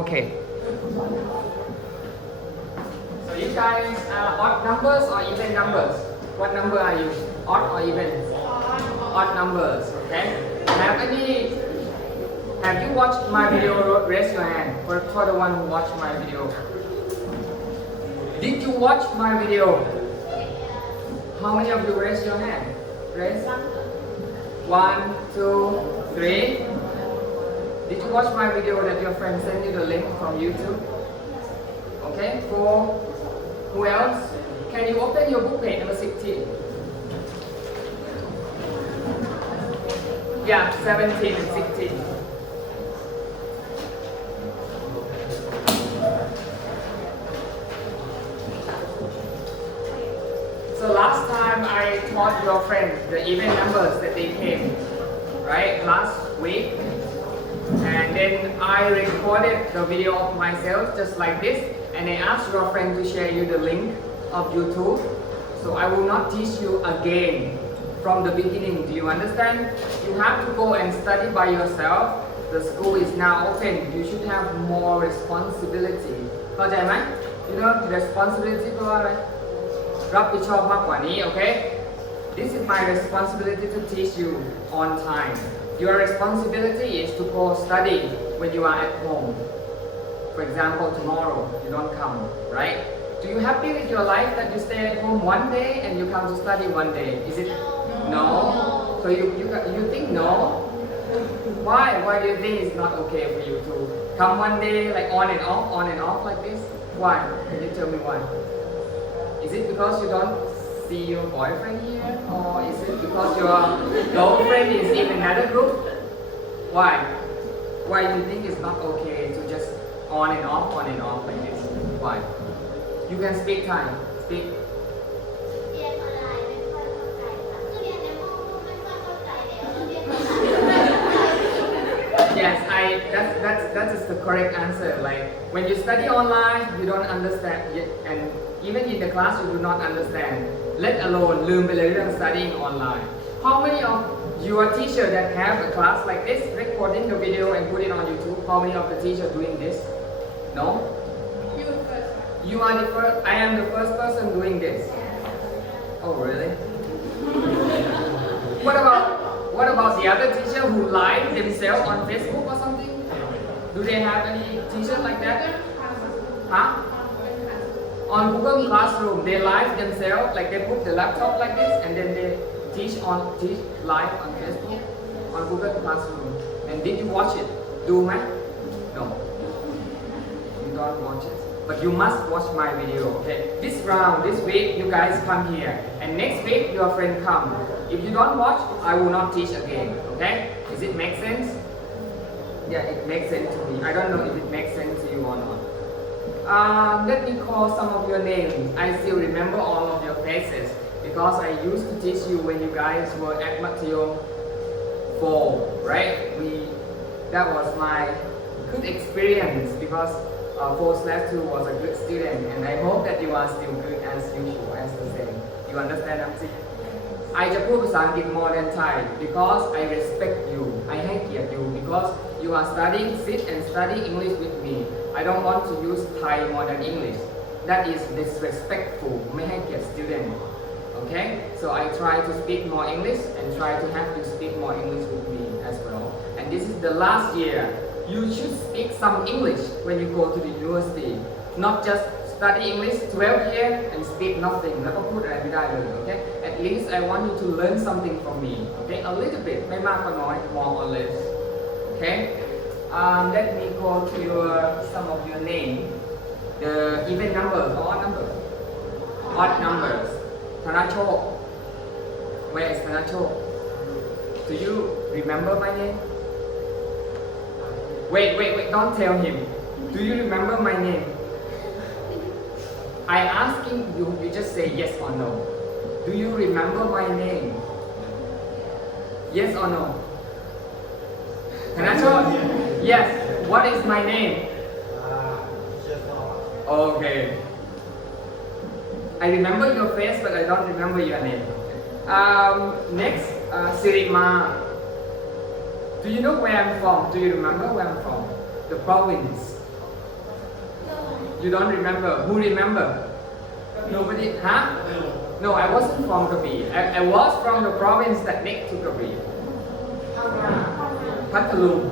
Okay. So you guys are odd numbers or even numbers? What number are you? Odd or even? Odd numbers. Okay. Have you watched my video? Raise your hand for the one who watched my video. Did you watch my video? How many of you raise your hand? Raise. 1, 2, 3. Did you watch my video that your friend sent you the link from YouTube? Okay. 4. Who else? Can you open your book page number 16? Yeah, 17 and 16. So last time I taught your friends the even numbers that they came, right? Last week. And then I recorded the video of myself just like this, and I asked your friend to share you the link of YouTube. So I will not teach you again from the beginning. Do you understand? You have to go and study by yourself. The school is now open. You should have more responsibility. เข้าใจไหม You know responsibility แปลว่าอะไรรับผิดชอบมากกว่านี้ okay? This is my responsibility to teach you on time. Your responsibility is to go study when you are at home. For example, tomorrow you don't come, right? Do you happy with your life that you stay at home one day and you come to study one day? Is it no? So you think no? Why? Why do you think it's not okay for you to come one day like on and off like this? Why? Can you tell me why? Is it because you don't see your boyfriend here, or is it because your girlfriend is in another group? Why? Why do you think it's not okay to just on and off like this? Why? You can speak Thai. Speak. Yes, that is the correct answer. Like when you study online, you don't understand, and even in the class you do not understand. Let alone ลืมไปเลยเรื่อง studying online. How many of your teacher that have a class like this, recording the video and put it on YouTube? How many of the teacher doing this? No? You are the first. I am the first person doing this. Oh really? What about the other teacher who live themselves on Facebook or something? Do they have any teacher like that? Huh? On Google Classroom, they live themselves, like they put the laptop like this and then they teach live on Facebook, on Google Classroom. And did you watch it? Doไหม? No. You don't watch it. But you must watch my video, okay? This week, you guys come here. And next week, your friend come. If you don't watch, I will not teach again, okay? Does it make sense? Yeah, it makes sense to me. I don't know if it makes sense to you or not. Let me call some of your names. I still remember all of your faces because I used to teach you when you guys were at Matthew 4, right? That was my good experience because 4/2 was a good student, and I hope that you are still good as usual, as the same. You understand, Amsi? I จะพูดภาษาอังกฤษ more than Thai because I respect you. I ให้เกียรติ you because you are studying, sit and study English with me. I don't want to use Thai more than English. That is disrespectful. ไม่ให้เกียรติ student. Okay? So I try to speak more English and try to have you speak more English with me as well. And this is the last year. You should speak some English when you go to the university. Not just study English 12 years and speak nothing. แล้วก็พูดอะไรไม่ได้เลย Okay? At least I want you to learn something from me. Okay? A little bit. ไม่มากก็น้อย more or less. Okay? Let me go to some of your name. The even numbers or odd numbers? Odd numbers. Thanachok. Where is Thanachok? Do you remember my name? Wait, don't tell him. Do you remember my name? I asking you, you just say yes or no. Do you remember my name? Yes or no? Thanachok? Yes. What is my name? Okay. I remember your face, but I don't remember your name. Next, Sirima. Do you know where I'm from? Do you remember where I'm from? The province. You don't remember? Who remember? Nobody? Huh? No, I wasn't from Krabi. I was from the province that next to Krabi. Pathalung.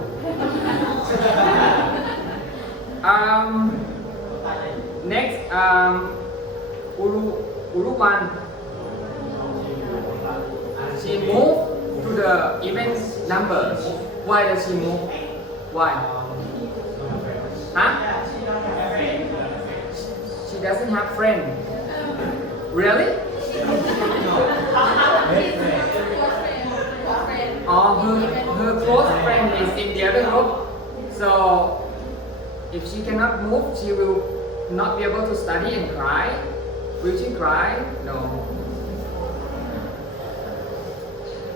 Next, Uruwan. She moved to the event number. Why does she move? Why? Huh? She doesn't have friend. Really? Her close friend is in the other group. So if she cannot move, she will not be able to study and cry. Will she cry? No.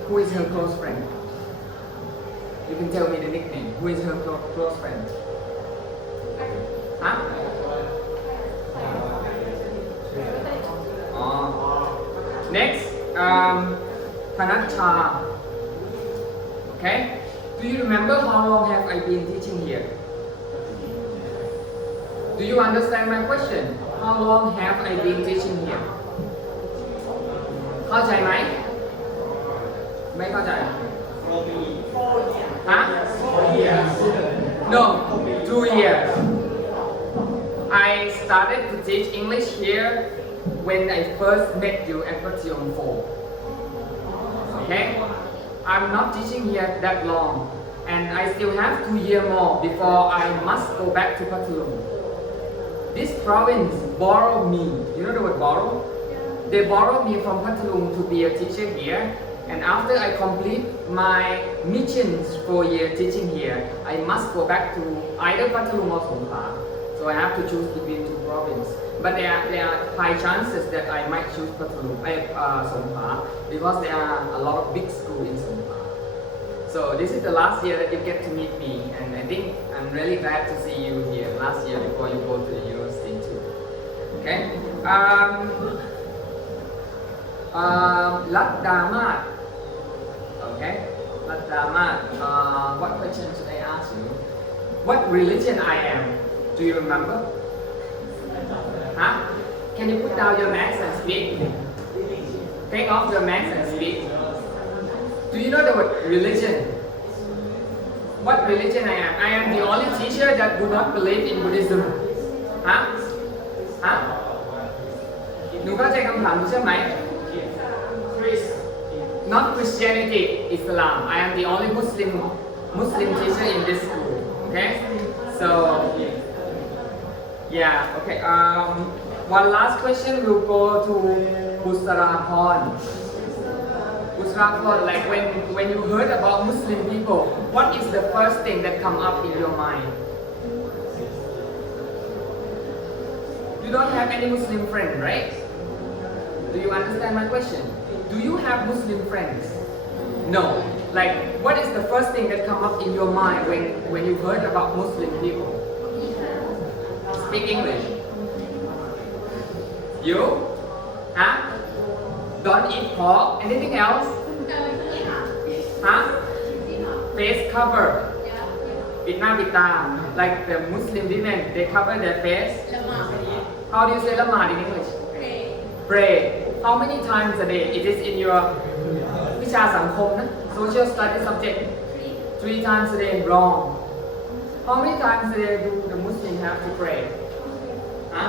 Who is her close friend? You can tell me the nickname. Who is her close friend? Huh? Next, Panacha. Okay? Do you remember how long have I been teaching here? Do you understand my question? How long have I been teaching here? เข้าใจไหม ไม่เข้าใจ Huh? No, 2 years. I started to teach English here when I first met you at Patiyong 4. Okay? I'm not teaching here that long, and I still have 2 years more before I must go back to Patiyong. This province borrowed me. You know the word borrow? They borrowed me from Patiyong to be a teacher here. And after I complete my missions 4-year teaching here, I must go back to either Patiyong or Songkhla. So I have to choose between 2 provinces. But there are high chances that I might choose Songkhla because there are a lot of big schools in Songkhla. So this is the last year that you get to meet me, and I think I'm really glad to see you here last year before you go to the university too. Okay? Latdamat. Okay? Latdamat. What question should I ask you? What religion I am? Do you remember? Huh? Can you put down your mask and speak? Take off your mask and speak. Do you know the word religion? What religion I am? I am the only teacher that do not believe in Buddhism. Huh? Huh? หนูเข้าใจคำถามใช่ไหม Not Christianity, Islam. I am the only Muslim teacher in this school. Okay? So yeah, okay. One last question will go to Busarapon. Busarapon, like when you heard about Muslim people, what is the first thing that come up in your mind? You don't have any Muslim friend, right? Do you understand my question? Do you have Muslim friends? No. Like, what is the first thing that come up in your mind when you heard about Muslim people? Speak English. You? Huh? Don't eat pork. Anything else? Huh? Face cover. ปิดหน้าปิดตา Like the Muslim women, they cover their face. How do you say la in English? Pray. How many times a day? It is in your วิชาสังคมนะ Social Studies subject. 3 times a day. Wrong. How many times a day do the Muslim have to pray? ฮะ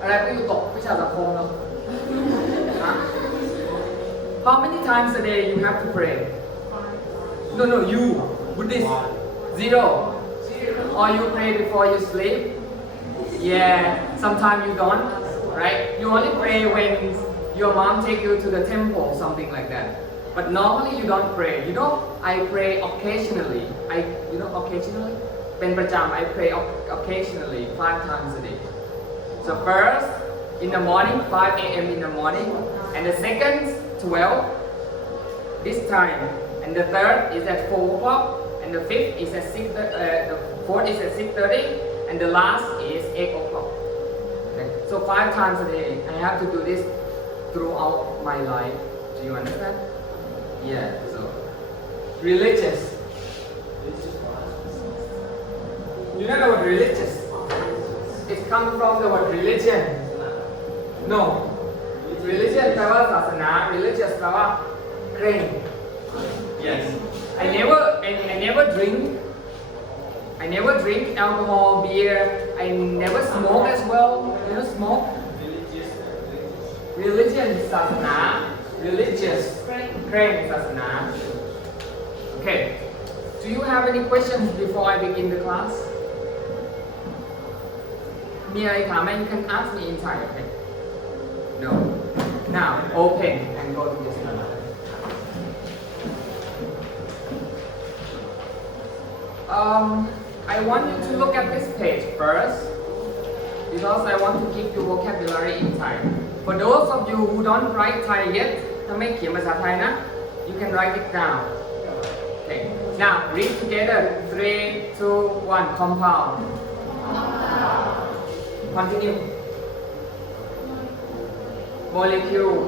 อะไรก็อยู่ตกวิชาสังคมเนาะฮะ How many times a day you have to pray? No, you Buddhist 0. Or you pray before you sleep? Yeah, sometimes you don't, right? You only pray when your mom take you to the temple, something like that. But normally you don't pray. You know, I pray occasionally. Occasionally? เป็นประจำ I pray occasionally 5 times a day. So first, in the morning, 5 a.m. in the morning, and the second, 12, this time, and the third is at 4 o'clock, and the fifth is at 6. The fourth is at 6:30, and the last is 8 o'clock. Okay? So 5 times a day, I have to do this throughout my life. Do you understand? Yeah. So religious. You know what religious? It's come from the word religion no religion แปลว่าศาสนา religious แปลว่าเคร่ง Yes. I never drink alcohol beer I never smoke as well you know smoke religion ศาสนา religious เคร่งศาสนา okay do you have any questions before I begin the class มีอะไรถามไหม you can ask me in Thai okay no now open and go to this one I want you to look at this page first because I want to give you vocabulary in Thai. For those of you who don't write Thai yet, ถ้าไม่เขียนภาษาไทยนะ you can write it down. Okay. Now read together. 3, 2, 1. Compound. Continue. Molecule.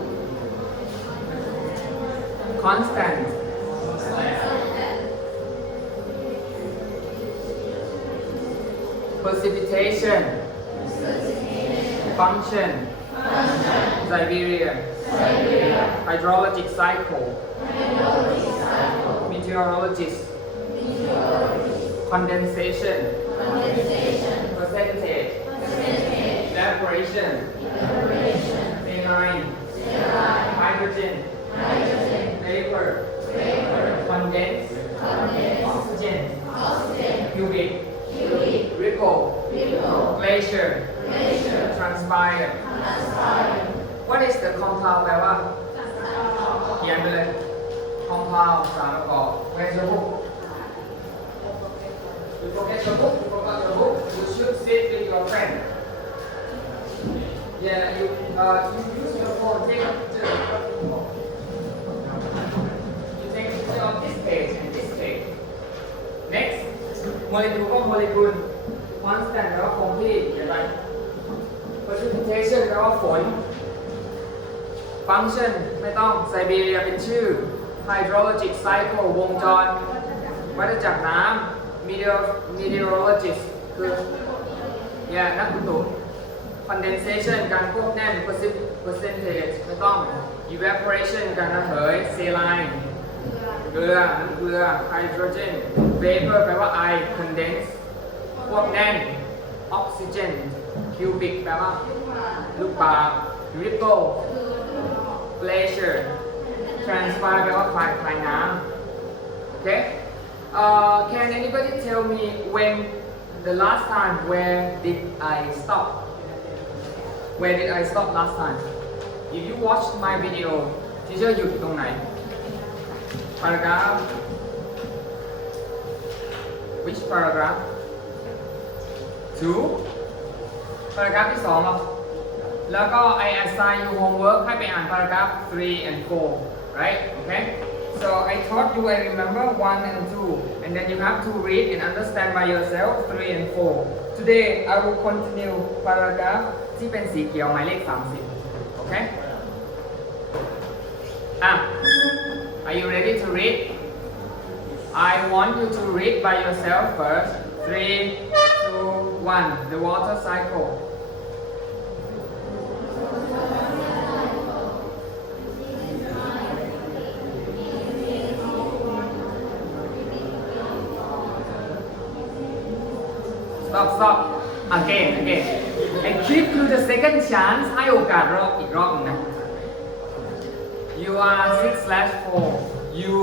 Constant. Precipitation. Function. Siberia. Hydrologic cycle. Meteorologist. Condensation. Percentage. Evaporation. Saline. Hydrogen. Vapor. Condense. Oxygen. Cubic. Ripple. Glacier. Transpire. What is the compound แปลว่าเขียนไปเลย compound สารประกอบ Where's your book? You forget your book? You forgot your book? You should sit with your friend. Yeah, you use your phone. Take a picture. You take a picture of this page and this page. Next, molecule ก็ molecule constant แปลว่าคงที่เขียนไป Precipitation แปลว่าฝน Function ไม่ต้อง Siberia เป็นชื่อ Hydrologic cycle วงจรวัฏจักรน้ำ Meteorologist คือนักอุตุ Condensation การควบแน่น Percentage ไม่ต้อง Evaporation การระเหย Saline เกลือน้ำเกลือ Hydrogen Vapor แปลว่าไอ Condense ควบแน่น Oxygen Cubic แปลว่าลูกบาศก์ Ripple Glacier Transpire แปลว่าคลายน้ำ Okay can anybody tell me when the last time where did I stop last time if you watched my video teacher หยุดตรงไหน paragraph which paragraph 2 paragraph ที่2หรอแล้วก็ I assign you homework ให้ไปอ่าน paragraph 3 and 4 right okay so I taught you I remember 1 and 2 and then you have to read and understand by yourself 3 and 4 today I will continue paragraph ที่เป็นสีเขียวหมายเลข30 okay are you ready to read I want you to read by yourself first 3 2 1 the water cycle stop again and give you the second chance ให้โอกาสอีกรอบนึงนะ you are 6/4 you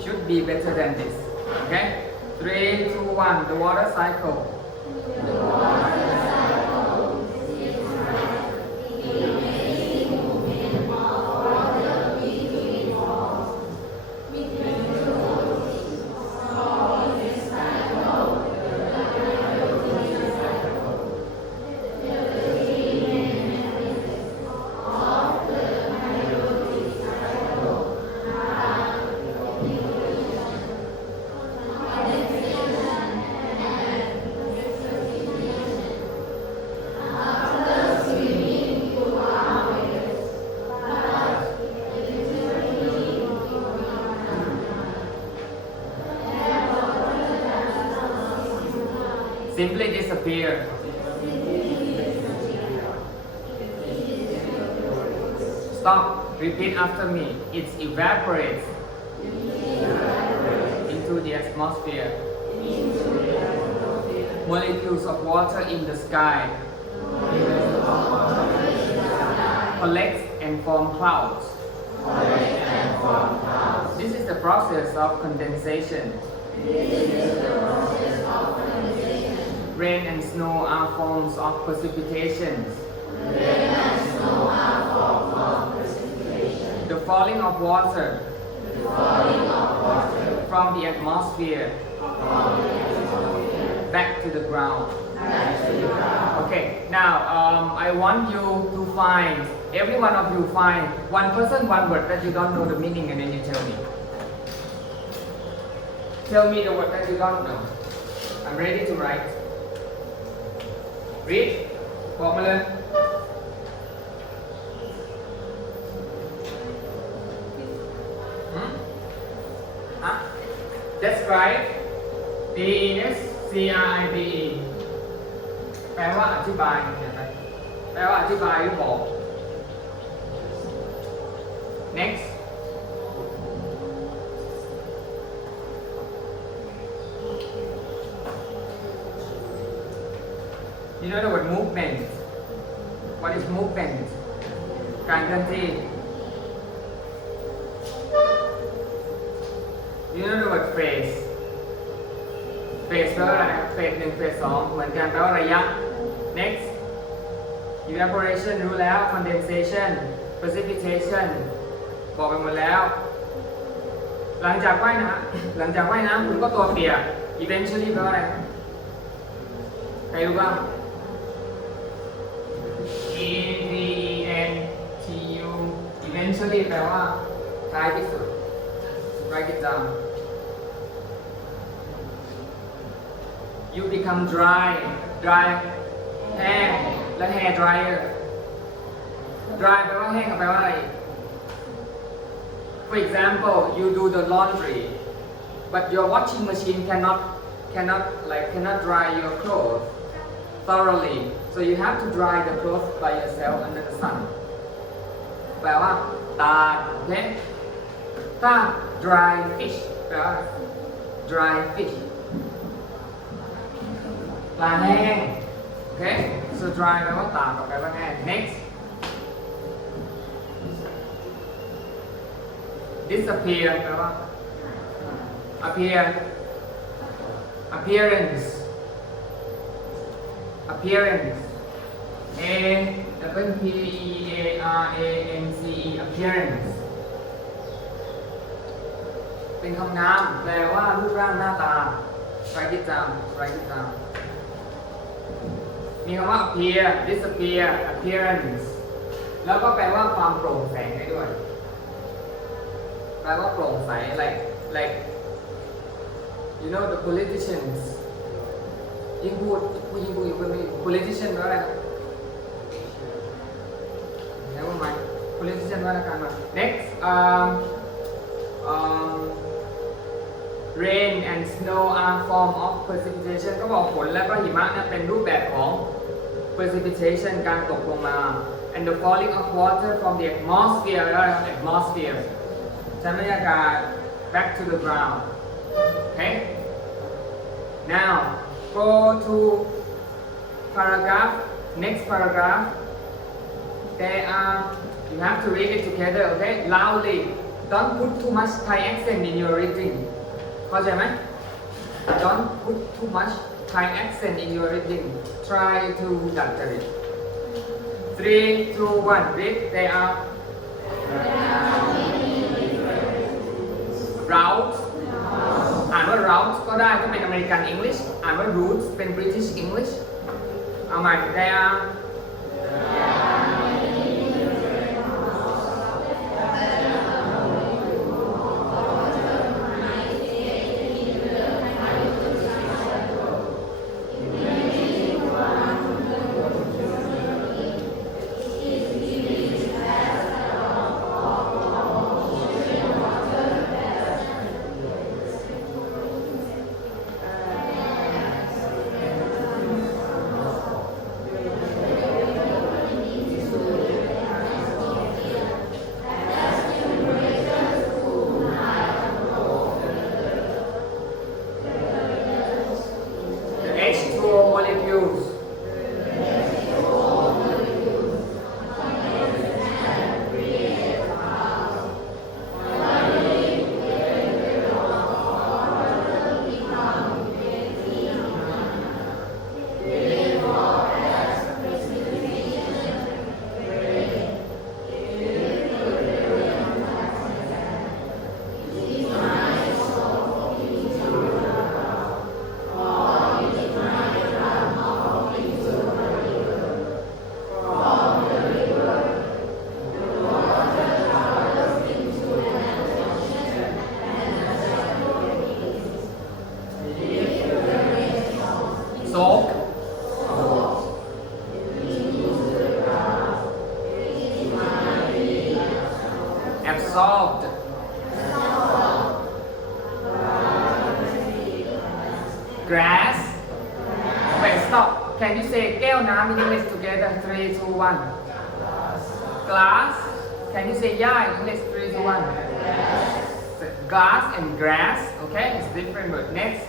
should be better than this okay 3 2 1 the water cycle simply disappear stop repeat after me it evaporates into the atmosphere molecules of water in the sky collect and form clouds. This is the process of condensation. Rain and snow are forms of precipitation. The falling of water from the atmosphere back to the ground. Okay, now I want you to find, every one of you find one person, one word that you don't know the meaning and then you tell me. Tell me the word that you don't know. I'm ready to write. Read. บอกมาเลย Describe D-E-S-C-R-I-B-E แปลว่าอธิบายเนี่ยครับแปลว่าอธิบายหรือบอก Next You know the word movement What is movement การเคลื่อนที่ You know the word phase phase แปลว่าอะไร phase 1 phase 2เหมือนกันแปลว่าระยะ Next evaporation รู้แล้ว condensation precipitation บอกไปหมดแล้ว หลังจากว่ายน้ำคุณก็ตัวเปียก eventually แปลว่าอะไรใครรู้บ้าง E-V-E-N-T-U eventually แปลว่าท้ายที่สุด Write it down You become dry แห้งและ hair dryer dry แปลว่าแห้งกับแปลว่าอะไร For example you do the laundry but your washing machine cannot dry your clothes thoroughly so you have to dry the clothes by yourself under the sun แปลว่าตากโอเคถ้า dry fish แปลว่า dry fish ปลาแห้งโอเค so dry แปลว่าตากกับแปลว่าแห้ง next disappear แปลว่า appearance appearance appearance เป็นคำนามแปลว่ารูปร่างหน้าตา write it down มีคำว่า appear disappear appearance แล้วก็แปลว่าความโปร่งแสงได้ด้วยแปลว่าโปร่งใส like you know the politicians ยิ่งพูดอยู่ก็ไม่ politician แปลว่าอะไร never mind politician ว่าการมา next rain and snow are form of precipitation ก็บอกฝนและก็หิมะเนี่ยเป็นรูปแบบของ precipitation การตกลงมา and the falling of water from the atmosphere แล้วอะไร atmosphere ชั้นบรรยากาศ back to the ground okay now go to paragraph next paragraph there are you have to read it together okay loudly don't put too much Thai accent in your reading เข้าใจไหม don't put too much Thai accent in your reading try to ดัดจริต 3 2 1 read there are route อ่านว่า route ก็ได้ถ้าเป็นอเมริกัน English อ่านว่า roots เป็น British English เอาใหม่ there are solved. Grass. Wait, stop. Can you say แก้วน้ำ in English together? 3, 2, 1. Glass. Can you say หญ้า in English? 3, 2, 1. Glass and grass. Okay, it's different word. Next.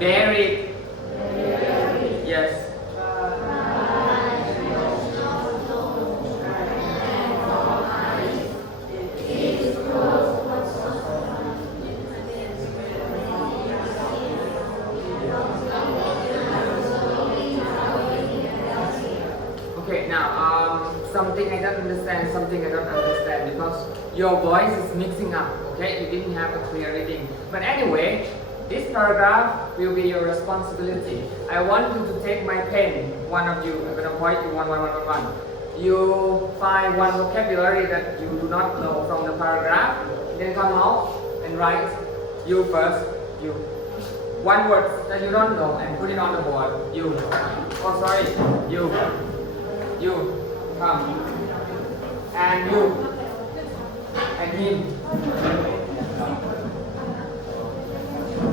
Buried. Yes. Okay, now something I don't understand, something I don't understand because your voice is mixing up. Okay, you didn't have a clear reading. But anyway, this paragraph will be your responsibility. I want you to take my pen, one of you. I'm gonna point you one. You find one vocabulary that you do not know from the paragraph, then come out and write you first. You. One word that you don't know and put it on the board. You. Oh sorry. You. You. Come. And you. And him.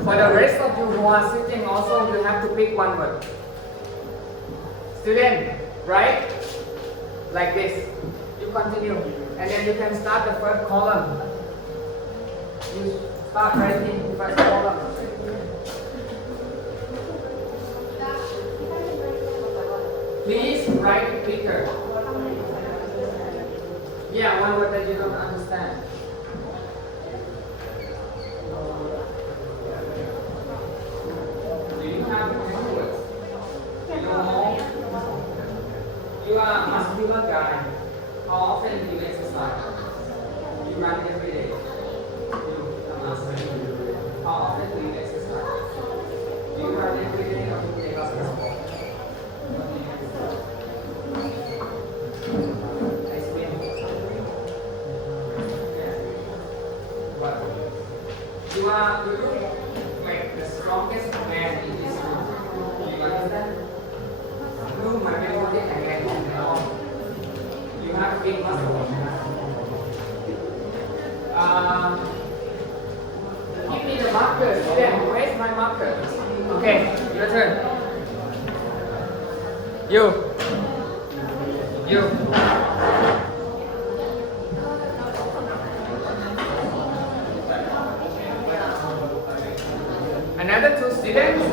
For the rest of you who are sitting also, you have to pick one word. Student, right? Like this. You continue. And then you can start the first column. You start writing the first column. Please write it quicker. Yeah, one word that you don't understand. Do you have any words? You know, you are a muscular guy. How often do you exercise? You run every day. How often do you exercise? Do you run every day or do you take a sport? You look like the strongest man in this room. Do you understand? You might be able to get again. You have big muscles. Give me the marker, student. Where's my marker? Okay, your turn. You. Another two students.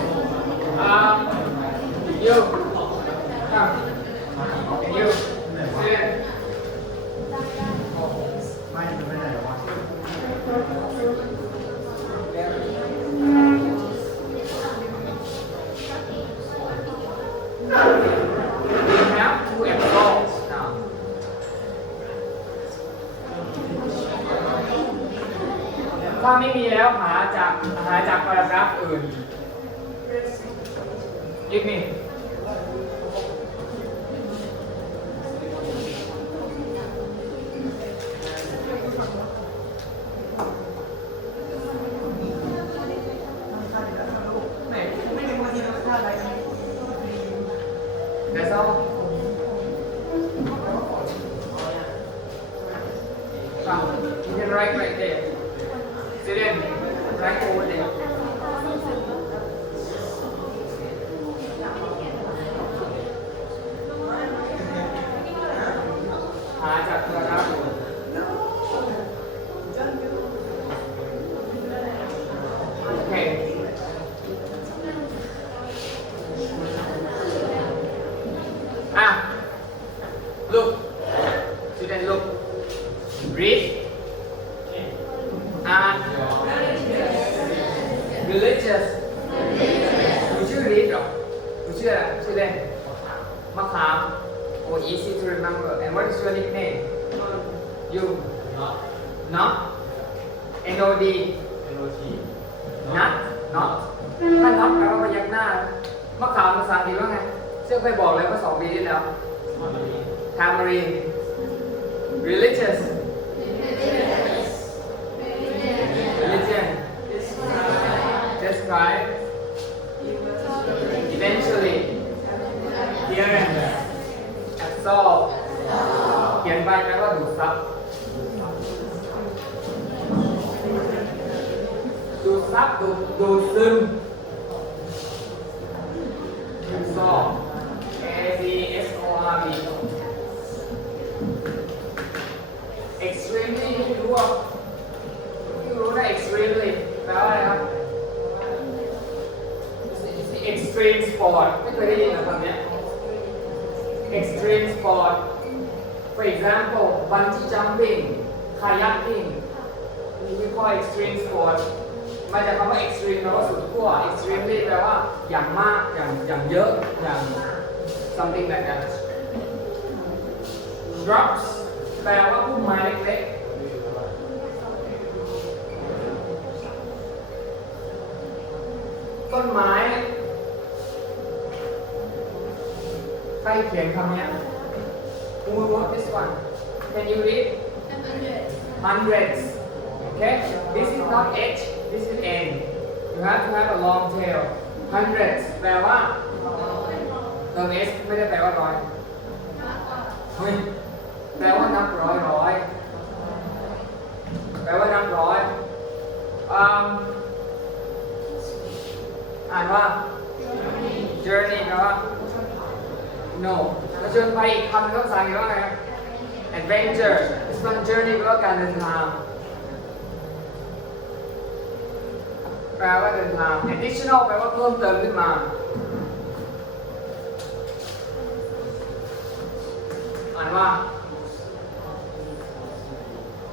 You. Come. You. Student. You have to absorb now. ถ้าไม่มีแล้วหาจากพารากราฟอื่น Give me. That's all. You can write right there. Student, write over there. Oh, easy to remember. And what is your nickname? You? Not? NOD? Not? Not? ถ้า not แปลว่าพยักหน้ามะขามภาษาอังกฤษว่าไงเชื่อเคยบอกเลยว่า2 ปีที่แล้ว Tamarind Religious Religion Describe Eventually Clearance Absorb เขียนไปแปลว่าดูดซับดูดซับดูดซึมAbsorb ABSORB Extremely ไม่รู้ว่าไม่รู้นะ Extremely แปลว่าอะไรครับ Extreme sport ไม่เคยได้ยินนะคำนี้ Extreme sport For example bungee jumping kayaking นี่คือข้อ extreme sport มาจากคำว่า extreme แปลว่าสุดขั้ว extremely แปลว่าอย่างมากอย่างเยอะอย่าง something like that Drops แปลว่าพุ่มไม้เล็กๆต้นไม้ใครเขียนคำนี้ Who wrote this one? Can you read? Hundreds. Okay? This is not H, this is N. You have to have a long tail. Hundreds แปลว่าเติม S ไม่ได้แปลว่าร้อยเฮ้ยแปลว่านับร้อยแปลว่านับร้อยอ่านว่า journey แปลว่า no มาชวนไปอีกคำภาษาอังกฤษว่าไง adventure this one journey แปลว่าการเดินทางแปลว่าเดินทาง additional แปลว่าเพิ่มเติมขึ้นมาอ่านว่า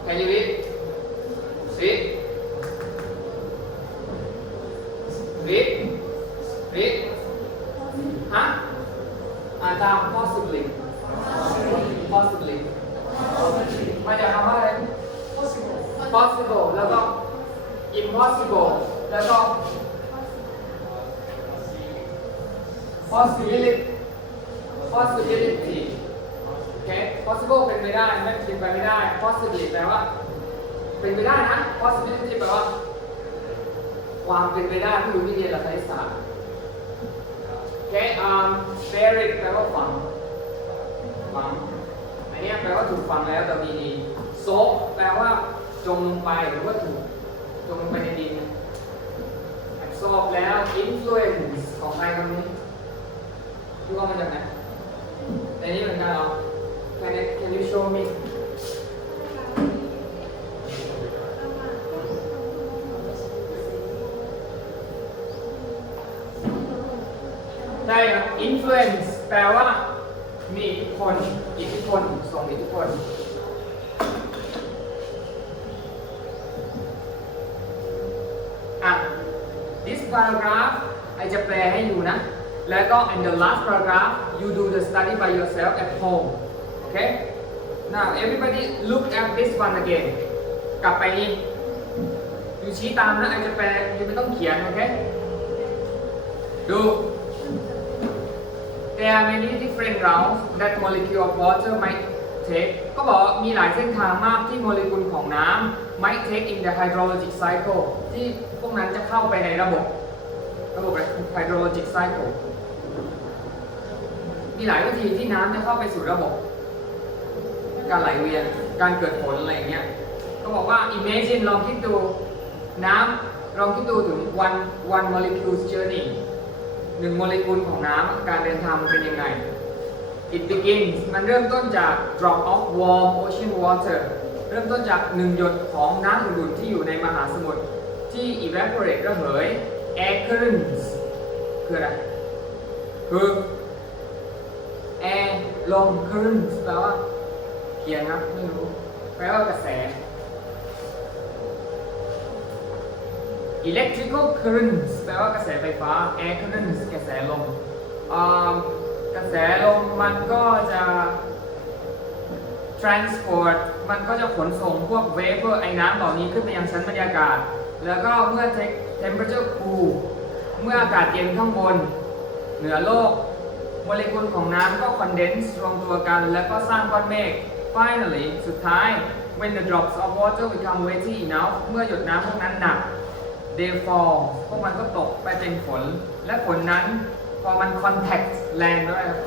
Can you read? Read? Read? Read? ฮะอ่านตาม possibly possibly มาจากคำว่าอะไร possible แล้วก็ impossible แล้วก็ possibilityโอเค possible เป็นไปได้ไม่เป็นไปไม่ได้ possibly แปลว่าเป็นไปได้นะ possibility แปลว่าความเป็นไปได้ที่รู้ที่เรียนหลักคณิตศาสตร์โอเคburied แปลว่าฝังอันนี้แปลว่าถูกฝังแล้วแต่ดีๆ soak แปลว่าจมลงไปหรือว่าถูกจมลงไปในดิน absorb แล้ว influence ของใครคำนี้รู้ว่ามาจากไหนในนี้เหมือนกันเหรอ Can you show me ใช่ครับ influence แปลว่ามีอิทธิพลส่งอิทธิพลthis paragraph ไอจะแปลให้อยู่นะแล้วก็ in the last paragraph you do the study by yourself at home okay now everybody look at this one again กลับไปนี่อยู่ชี้ตามนะไอจะแปลยังไม่ต้องเขียนโอเคดู There are many different routes that molecule of water might take ก็บอกมีหลายเส้นทางมากที่โมเลกุลของน้ำ might take in the hydrologic cycle ที่พวกนั้นจะเข้าไปในระบบ hydrologic cycle มีหลายวิธีที่น้ำจะเข้าไปสู่ระบบ การไหลเวียนการเกิดฝนอะไรอย่างเงี้ยก็บอกว่า imagine ลองคิดดูน้ำลองคิดดูถึง one molecule's journey หนึ่งโมเลกุลของน้ำการเดินทางมันเป็นยังไง It begins มันเริ่มต้นจาก drop of warm ocean water เริ่มต้นจาก1หยดของน้ำอุ่นๆที่อยู่ในมหาสมุทรที่ evaporate ระเหย air currents คืออะไรคือ air ลม currents แปลว่าเขียนครับไม่รู้แปลว่ากระแส electrical currents แปลว่ากระแสไฟฟ้า air currents กระแสลม กระแสลมมันก็จะ transport มันก็จะขนส่งพวก vapor ไอ้น้ำเหล่านี้ขึ้นไปยังชั้นบรรยากาศแล้วก็เมื่อ temperature cool เมื่ออากาศเย็นข้างบนเหนือโลกโมเลกุลของน้ำก็ condense รวมตัวกันแล้วก็สร้างก้อนเมฆ finally สุดท้าย when the drops of water become weighty enough เมื่อหยดน้ำพวกนั้นหนัก they fall พวกมันก็ตกไปเป็นฝนและฝนนั้นพอมัน contact แรงด้วยครับ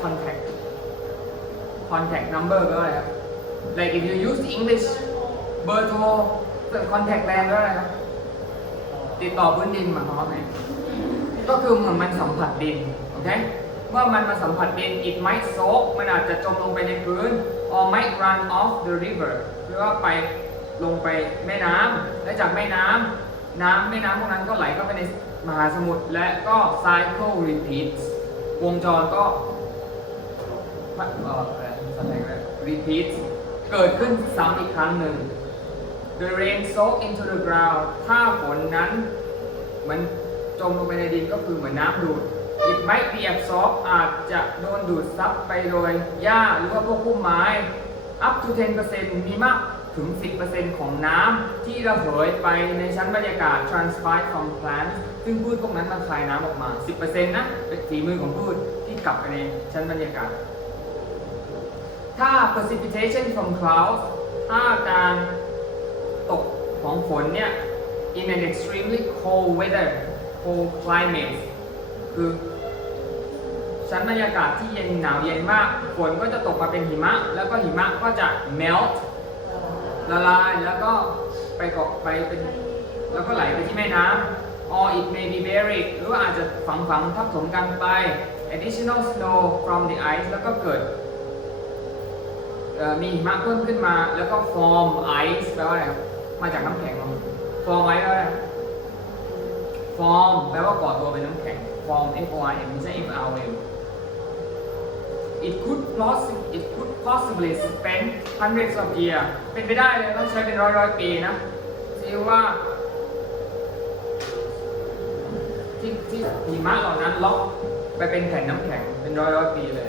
contact number ก็ได้ครับ like if you use the English เบอร์โทรเกิด contact แรงก็ได้ครับติดต่อพื้นดินหมายความว่าไงก็คือเหมือนมันสัมผัสดินโอเคเมื่อมันมาสัมผัสดิน it might soak มันอาจจะจมลงไปในพื้น or might run off the river หรือว่าไปลงไปแม่น้ำและจากแม่น้ำแม่น้ำพวกนั้นก็ไหลเข้าไปในมหาสมุทรและก็ cycle repeats วงจรก็repeat เกิดขึ้นซ้ำอีกครั้งหนึ่ง the rain soak into the ground ถ้าฝนนั้นเหมือนจมลงไปในดินก็คือเหมือนน้ำดูด it might be absorbed อาจจะโดนดูดซับไปโดยหญ้าหรือว่าพวกพุ่มไม้ up to 10% มีมากถึง 10% ของน้ำที่ระเหยไปในชั้นบรรยากาศ transpired from plants ซึ่งพืชพวกนั้นมันคายน้ำออกมา 10% นะเป็นฝีมือของพืชที่กลับไปในชั้นบรรยากาศถ้า precipitation from clouds ถ้าการตกของฝนเนี่ย in an extremely cold weather cold climate คือชั้นบรรยากาศที่เย็นหนาวเย็นมากฝนก็จะตกมาเป็นหิมะแล้วก็หิมะก็จะ melt ละลายแล้วก็ไปเกาะไปเป็นแล้วก็ไหลไปที่แม่น้ำ or it may be buried หรือว่าอาจจะฝังทับถมกันไป additional snow from the ice แล้วก็เกิดมีหิมะเพิ่มขึ้นมาแล้วก็ form ice แปลว่าอะไรครับมาจากน้ำแข็ง form ice แปลว่าอะไร form แปลว่าก่อตัวเป็นน้ำแข็ง form F O I M ไม่ใช่ F R O M it could possibly spend hundreds of years เป็นไปได้เลยต้องใช้เป็นร้อยปีนะที่ว่าที่หิมะเหล่านั้นล็อกไปเป็นแผ่นน้ำแข็งเป็นร้อยปีเลย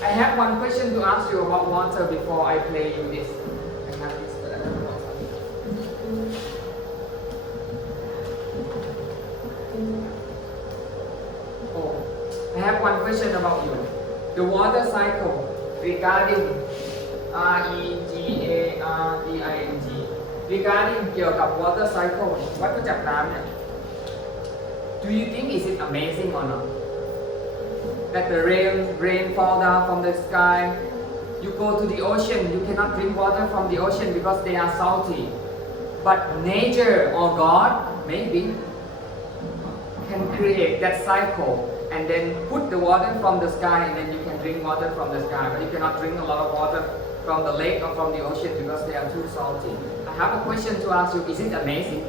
I have one question to ask you about water before I play you this. I have this, but I don't know what's on it. Oh, I have one question about you. The water cycle regarding REGARDING regarding เกี่ยวกับ water cycle วัฏจักรน้ำเนี่ย Do you think is it amazing or not? That the rain fall down from the sky. You go to the ocean, you cannot drink water from the ocean because they are salty. But nature or God, maybe, can create that cycle and then put the water from the sky and then you can drink water from the sky. But you cannot drink a lot of water from the lake or from the ocean because they are too salty. I have a question to ask you. Is it amazing?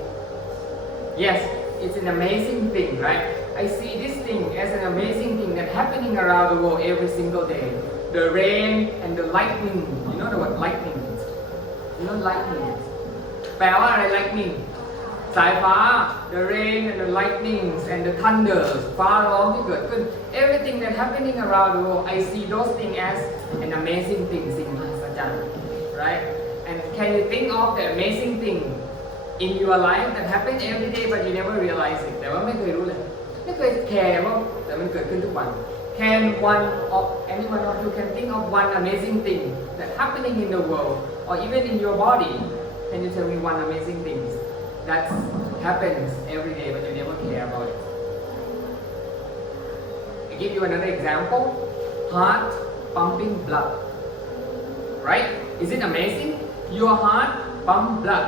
Yes, it's an amazing thing, right? I see this thing as an amazing thing that's happening around the world every single day. The rain and the lightning. You know the word lightning? You know lightning? แปลว่าอะไร lightning? สายฟ้า the rain and the lightnings and the thunder ฟ้าร้องที่เกิดขึ้น everything that's happening around the world I see those things as an amazing thing สิ่งมหัศจรรย์ right? And can you think of the amazing thing in your life that happens every day but you never realize it แต่ว่าไม่เคยรู้เลยไม่เคยแคร์ว่าแต่มันเกิดขึ้นทุกวัน Can anyone of you can think of one amazing thing that happening in the world or even in your body? Can you tell me one amazing thing that happens every day but you never care about it? I give you another example. Heart pumping blood. Right? Is it amazing? Your heart pump blood.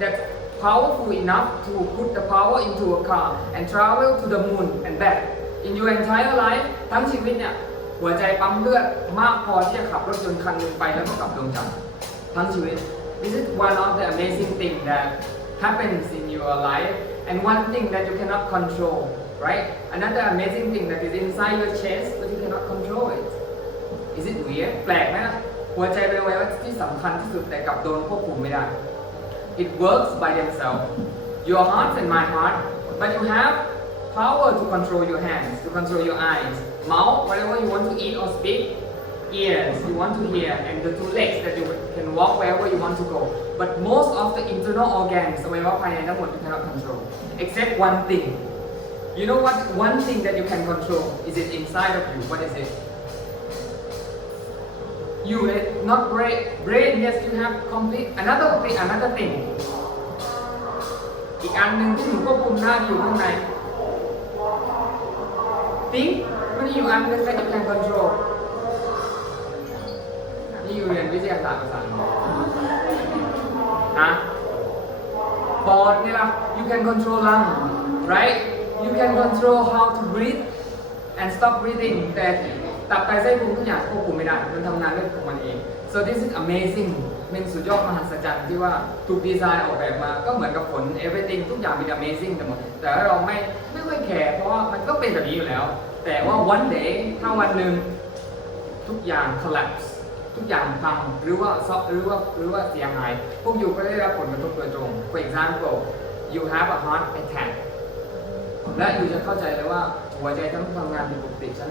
That's powerful enough to put the power into a car and travel to the moon and back. In your entire life ทั้งชีวิตเนี่ยหัวใจปั๊มเลือดมากพอที่จะขับรถยนต์คันหนึ่งไปแล้วก็กลับดวงจันทร์ทั้งชีวิต This is one of the amazing things that happens in your life and one thing that you cannot control, right? Another amazing thing that is inside your chest but you cannot control it. Is it weird? แปลกไหมล่ะหัวใจเป็นอวัยวะที่สำคัญที่สุดแต่กลับโดนควบคุมไม่ได้ It works by themselves. Your heart and my heart, but you have power to control your hands, to control your eyes, Mouth, whatever you want to eat or speak. Ears, you want to hear, and the two legs that you can walk wherever you want to go. But most of the internal organs, อวัยวะภายในทั้งหมด you cannot control, except one thing. You know what? One thing that you can control is it inside of you. What is it? You not brain. Yes, you have complete another thing. อีกอันหนึ่งที่หนูควบคุมได้อยู่ข้างใน Think มันอยู่อันหนึง that you can control. นี่อยู่เรียนวิทยาศาสตร์ภาษาอังกฤษนะปอดนี่ล่ะ you can control lung right you can control how to breathe and stop breathing แต่ตับไตไส้พุงทุกอย่างควบคุมไม่ได้มันทำงานด้วยของมันเอง so this is amazing เป็นสุดยอดมหัศจรรย์ที่ว่าถูกดีไซน์ออกแบบมาก็เหมือนกับผล everything ทุกอย่างเป็น amazing แต่หมดแต่เราไม่ค่อยแคร์เพราะว่ามันก็เป็นแบบนี้อยู่แล้วแต่ว่า one day ถ้าวันหนึ่งทุกอย่าง collapse ทุกอย่างพังหรือว่าเสียหายพวกยูก็ได้รับผลกระทบโดยตรง for example you have a heart attack และยูจะเข้าใจเลยว่าหัวใจฉันทำงานผิดปกติฉัน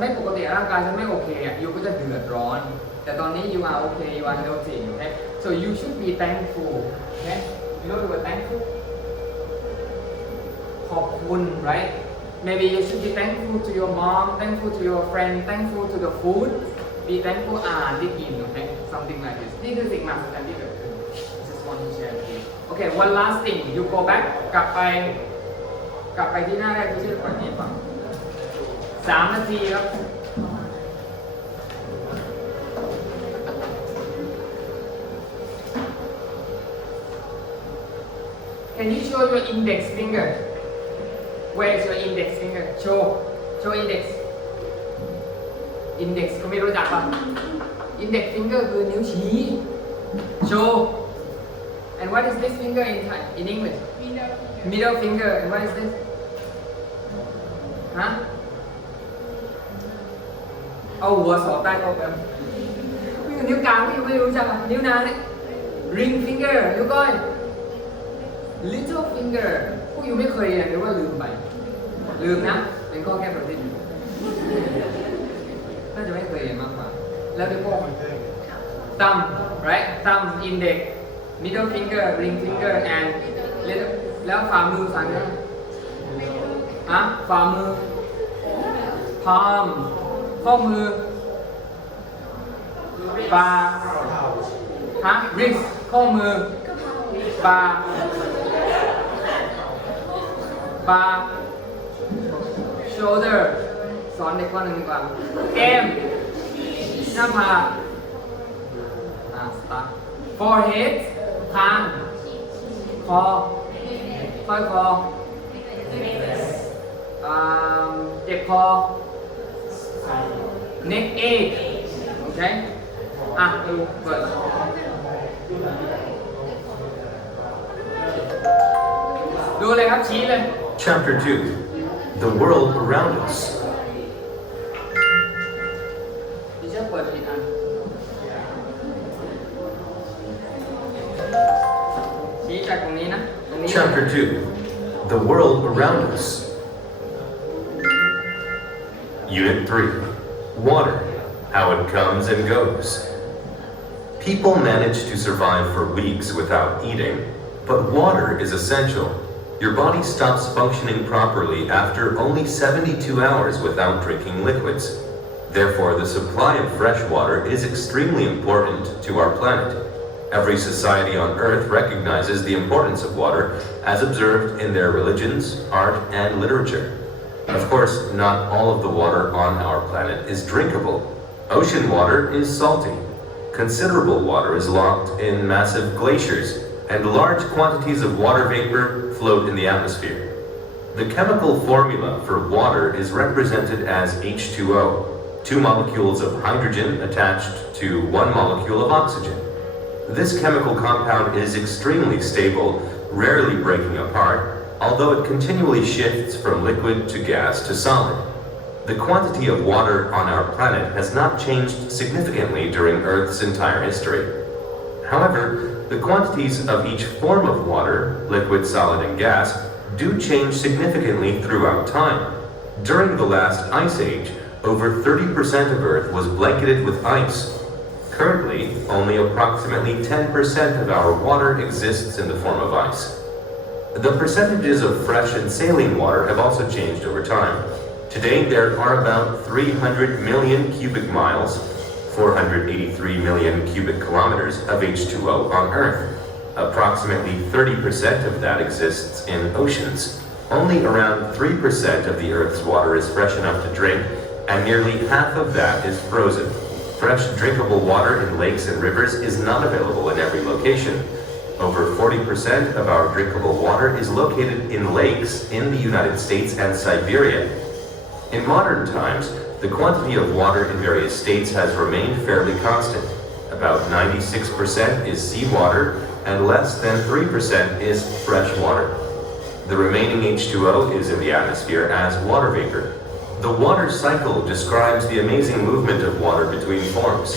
ไม่ปกติร่างกายฉันไม่โอเคยูก็จะเดือดร้อนแต่ตอนนี้ you are okay you are healthy okay so you should be thankful okay you know the word thankful ขอบคุณ right maybe you should be thankful to your mom thankful to your friend thankful to the food be thankful ได้กิน okay something like this นี่คือสิ่งมหัศจรรย์ที่เกิดขึ้น just want to share with you okay one last thing you go back กลับไปที่หน้าแรกที่ชื่อก่อนนี้ฟัง3 นาทีครับ Can you show your index finger where is your index finger show index index ก็ไม่รู้จักป่ะ index finger คือนิ้วชี้ show and what is this finger in English middle finger and what is this ฮะเอาหัวสอดใต้โต๊ะแบบนิ้วกลางไม่รู้จักนิ้วนางเนี่ย ring finger นิ้วก้อย little finger พวกอยู่ไม่เคยเรียนหรือว่าลืมไปลืมนะเป็นข้อแก้ตัวที่ดีน่าจะไม่เคยเรียนมากกว่าแล้วนิ้วโป้ง thumb right thumb index middle finger ring finger and little แล้วฝ่ามือสั่นนะฝ่ามือ palm ข้อมือบ่าwrist ข้อมือบ่าshoulder สอนเด็กข้อหนึ่งดีกว่าแก้มหน้าผาก start forehead คางคอสร้อยคอเจ็บคอ neck ache โอเคดูเปิดดูเลยครับชี้เลย Chapter 2 The World Around Us ดิฉันเปิดผิดอันชี้จากตรงนี้นะตรงนี้ Chapter 2 The World Around Us Unit 3 Water How it comes and goes People manage to survive for weeks without eating, but water is essential. Your body stops functioning properly after only 72 hours without drinking liquids. Therefore, the supply of fresh water is extremely important to our planet. Every society on Earth recognizes the importance of water as observed in their religions, art, and literature. Of course, not all of the water on our planet is drinkable. Ocean water is salty. Considerable water is locked in massive glaciers, and large quantities of water vapor float in the atmosphere. The chemical formula for water is represented as H2O, 2 molecules of hydrogen attached to 1 molecule of oxygen. This chemical compound is extremely stable, rarely breaking apart, although it continually shifts from liquid to gas to solid. The quantity of water on our planet has not changed significantly during Earth's entire history. However, the quantities of each form of water, liquid, solid, and gas, do change significantly throughout time. During the last ice age, over 30% of Earth was blanketed with ice. Currently, only approximately 10% of our water exists in the form of ice. The percentages of fresh and saline water have also changed over time. Today, there are about 300 million cubic miles, 483 million cubic kilometers of H2O on Earth. Approximately 30% of that exists in oceans. Only around 3% of the Earth's water is fresh enough to drink, and nearly half of that is frozen. Fresh drinkable water in lakes and rivers is not available in every location. Over 40% of our drinkable water is located in lakes in the United States and Siberia. In modern times, the quantity of water in various states has remained fairly constant. About 96% is seawater, and less than 3% is fresh water. The remaining H2O is in the atmosphere as water vapor. The water cycle describes the amazing movement of water between forms.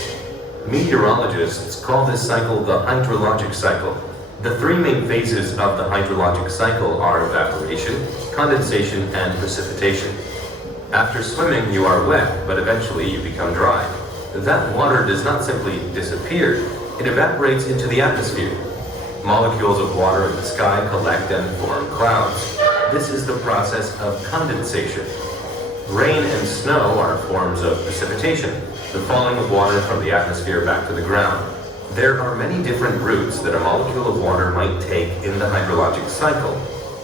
Meteorologists call this cycle the hydrologic cycle. The three main phases of the hydrologic cycle are evaporation, condensation, and precipitation. After swimming, you are wet, but eventually you become dry. That water does not simply disappear, it evaporates into the atmosphere. Molecules of water in the sky collect and form clouds. This is the process of condensation. Rain and snow are forms of precipitation, the falling of water from the atmosphere back to the ground. There are many different routes that a molecule of water might take in the hydrologic cycle.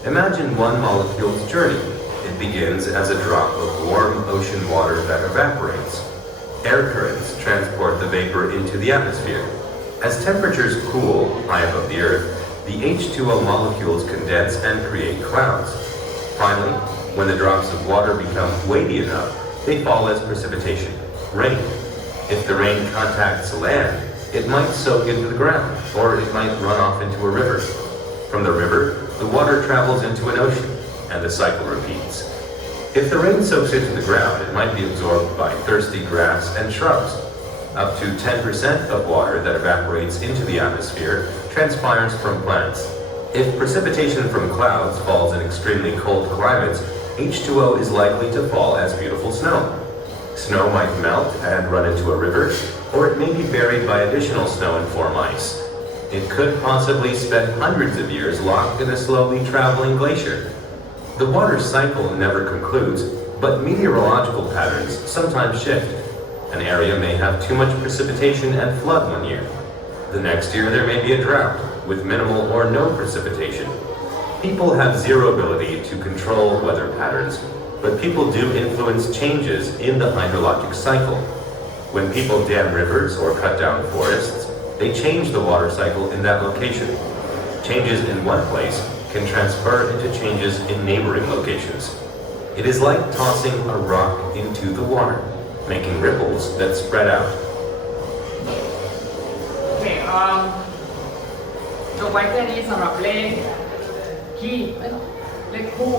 Imagine one molecule's journey. It begins as a drop of warm ocean water that evaporates. Air currents transport the vapor into the atmosphere. As temperatures cool high above the Earth, the H2O molecules condense and create clouds. Finally, when the drops of water become weighty enough, they fall as precipitation, rain. If the rain contacts land, it might soak into the ground, or it might run off into a river. From the river, the water travels into an ocean, and the cycle repeats. If the rain soaks into the ground, it might be absorbed by thirsty grass and shrubs. Up to 10% of water that evaporates into the atmosphere transpires from plants. If precipitation from clouds falls in extremely cold climates, H2O is likely to fall as beautiful snow. Snow might melt and run into a river, or it may be buried by additional snow and form ice. It could possibly spend hundreds of years locked in a slowly traveling glacier. The water cycle never concludes, but meteorological patterns sometimes shift. An area may have too much precipitation and flood one year. The next year there may be a drought, with minimal or no precipitation. People have zero ability to control weather patterns, but people do influence changes in the hydrologic cycle. When people dam rivers or cut down forests, they change the water cycle in that location. Changes in one place can transfer into changes in neighboring locations. It is like tossing a rock into the water, making ripples that spread out. โอเคจบไว้แค่นี้สำหรับเลขที่เลขคู่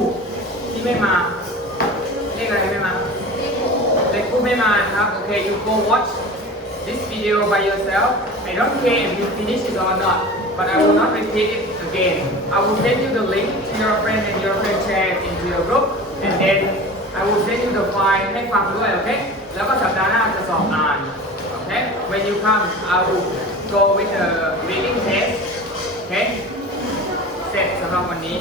ที่ไม่มาเลขอะไรไม่มาเลขคู่ไม่มานะครับโอเค you go watch this video by yourself I don't care if you finish it or not but I will not repeat it again I will send you the link to your friend and your friend share it into your group and then I will send you the file ให้ฟังด้วยโอเคแล้วก็สัปดาห์หน้าจะสอบอ่านโอเค when you come I will go with the reading test โอเคเสร็จสำหรับวันนี้